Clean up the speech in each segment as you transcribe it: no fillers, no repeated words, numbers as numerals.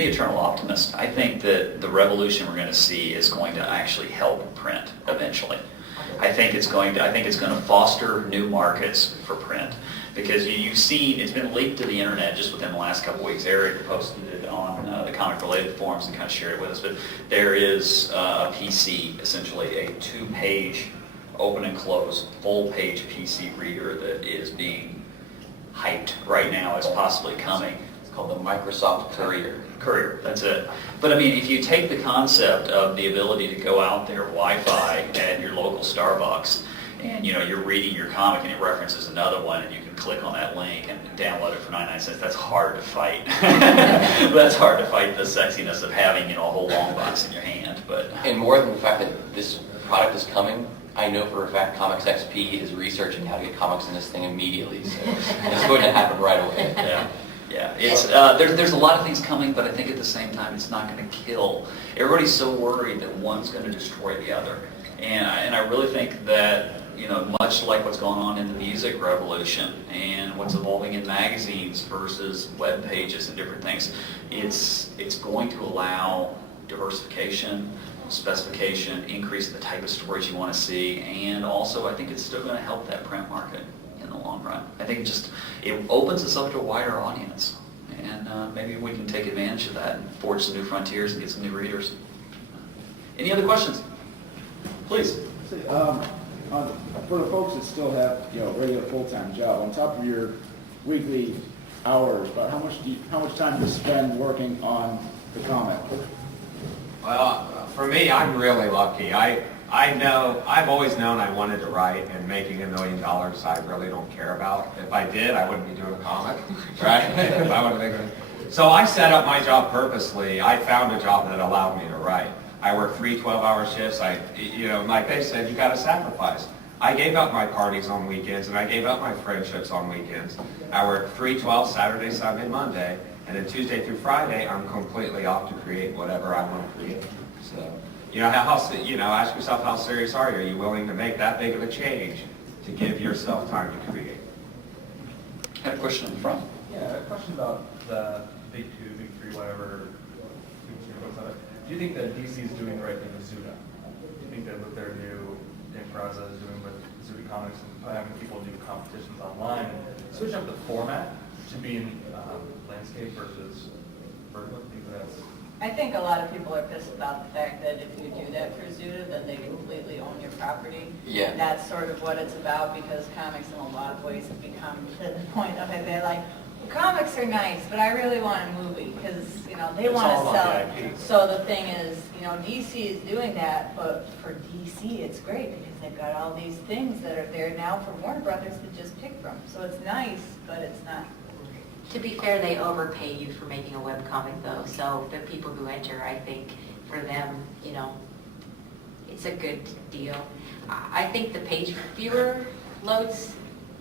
the eternal optimist. I think that the revolution we're going to see is going to actually help print eventually. I think it's going to foster new markets for print, because you've seen, it's been leaked to the internet just within the last couple weeks. Eric posted it on the comic related forums and kind of shared it with us, but there is a PC, essentially a 2-page open and close full page PC reader that is being hyped right now as possibly coming. It's called the Microsoft Courier. Courier, that's it. But I mean, if you take the concept of the ability to go out there Wi-Fi at your local Starbucks, and you're reading your comic and it references another one, and you can click on that link and download it for 99 cents. That's hard to fight. That's hard to fight the sexiness of having a whole long box in your hand. But and more than the fact that this product is coming, I know for a fact Comics XP is researching how to get comics in this thing immediately. So it's going to happen right away. Yeah, it's there's a lot of things coming, but I think at the same time it's not going to kill. Everybody's so worried that one's going to destroy the other, and I really think that much like what's going on in the music revolution and what's evolving in magazines versus web pages and different things, it's going to allow diversification, specification, increase the type of stories you want to see, and also I think it's still going to help that print market in the long run. I think it opens us up to a wider audience, and maybe we can take advantage of that and forge some new frontiers and get some new readers. Any other questions? Please. For the folks that still have regular full-time job, on top of your weekly hours, but how much time do you spend working on the comic? Well, for me, I'm really lucky. I've always known I wanted to write, and making $1 million I really don't care about. If I did, I wouldn't be doing a comic, right? If I wouldn't so I set up my job purposely. I found a job that allowed me to write. I work 3 12-hour shifts. Like they said, you got to sacrifice. I gave up my parties on weekends, and I gave up my friendships on weekends. I work 3/12 Saturday, Sunday, Monday, and then Tuesday through Friday, I'm completely off to create whatever I want to create. So, ask yourself, how serious are you? Are you willing to make that big of a change to give yourself time to create? I have a question in the front. Yeah, a question about the big 2, big 3, whatever. Do you think that DC is doing the right thing with Zuda? Do you think that with their new Raza is doing with Zuda Comics and having people do competitions online, switch up the format to being landscape versus vertical? I think a lot of people are pissed about the fact that if you do that for Zuda, then they completely own your property. Yeah. And that's sort of what it's about, because comics in a lot of ways have become to the point of it. They're like, well, comics are nice, but I really want a movie, because they want to sell it. So the thing is, DC is doing that, but for DC it's great because they've got all these things that are there now for Warner Brothers to just pick from. So it's nice, but it's not. To be fair, they overpay you for making a webcomic, though. So the people who enter, I think, for them, it's a good deal. I think the page viewer loads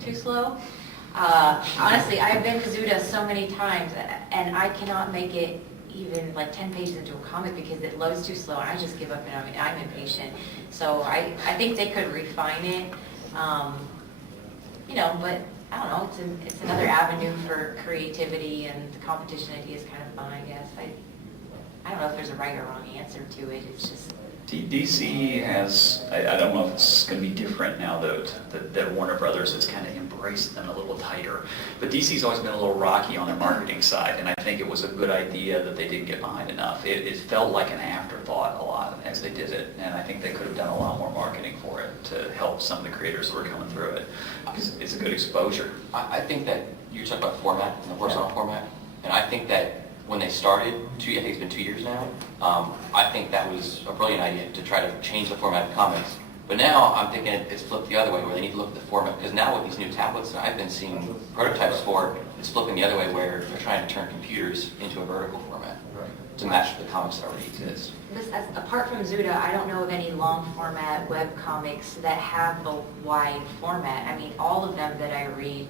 too slow. Honestly, I've been to Zuda so many times, and I cannot make it even like 10 pages into a comic because it loads too slow, and I just give up, and I'm impatient. So I think they could refine it, but I don't know, it's another avenue for creativity, and the competition idea is kind of fun, I guess. I don't know if there's a right or wrong answer to it. It's just DC has, I don't know if it's going to be different now that Warner Brothers has kind of embraced them a little tighter. But DC's always been a little rocky on their marketing side, and I think it was a good idea that they didn't get behind enough. It felt like an afterthought a lot as they did it, and I think they could have done a lot more marketing for it to help some of the creators that were coming through it. It's a good exposure. I think that you're talking about format, and the horizontal format, and I think that when they started, I think it's been 2 years now, I think that was a brilliant idea to try to change the format of comics. But now I'm thinking it's flipped the other way, where they need to look at the format, because now with these new tablets that I've been seeing prototypes for, it's flipping the other way, where they're trying to turn computers into a vertical format to match the comics that already exist. Apart from Zuda, I don't know of any long format web comics that have a wide format. I mean, all of them that I read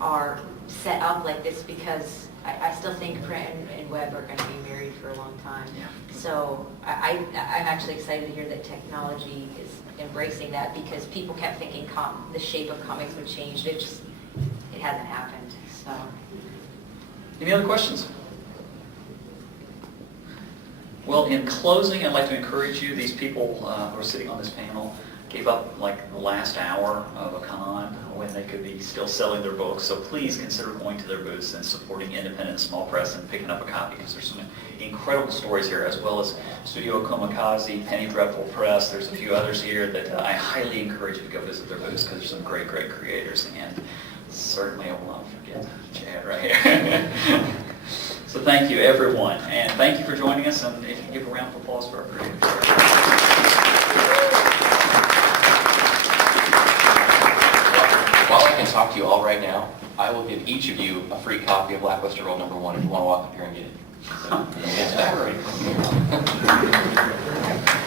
are set up like this because I still think print and web are going to be married for a long time. Yeah. So I'm actually excited to hear that technology is embracing that, because people kept thinking the shape of comics would change. It hasn't happened. So. Any other questions? Well, in closing, I'd like to encourage you, these people who are sitting on this panel gave up like the last hour of a con when they could be still selling their books. So please consider going to their booths and supporting independent small press and picking up a copy, because there's some incredible stories here, as well as Studio Komikaze, Penny Dreadful Press. There's a few others here that I highly encourage you to go visit their booths, because there's some great, great creators. And certainly I will not forget Chad right here. So thank you, everyone. And thank you for joining us. And if you give a round of applause for our creators. While I can talk to you all right now, I will give each of you a free copy of Blackluster Roll number 1 if you want to walk up here and get it. So, That's great.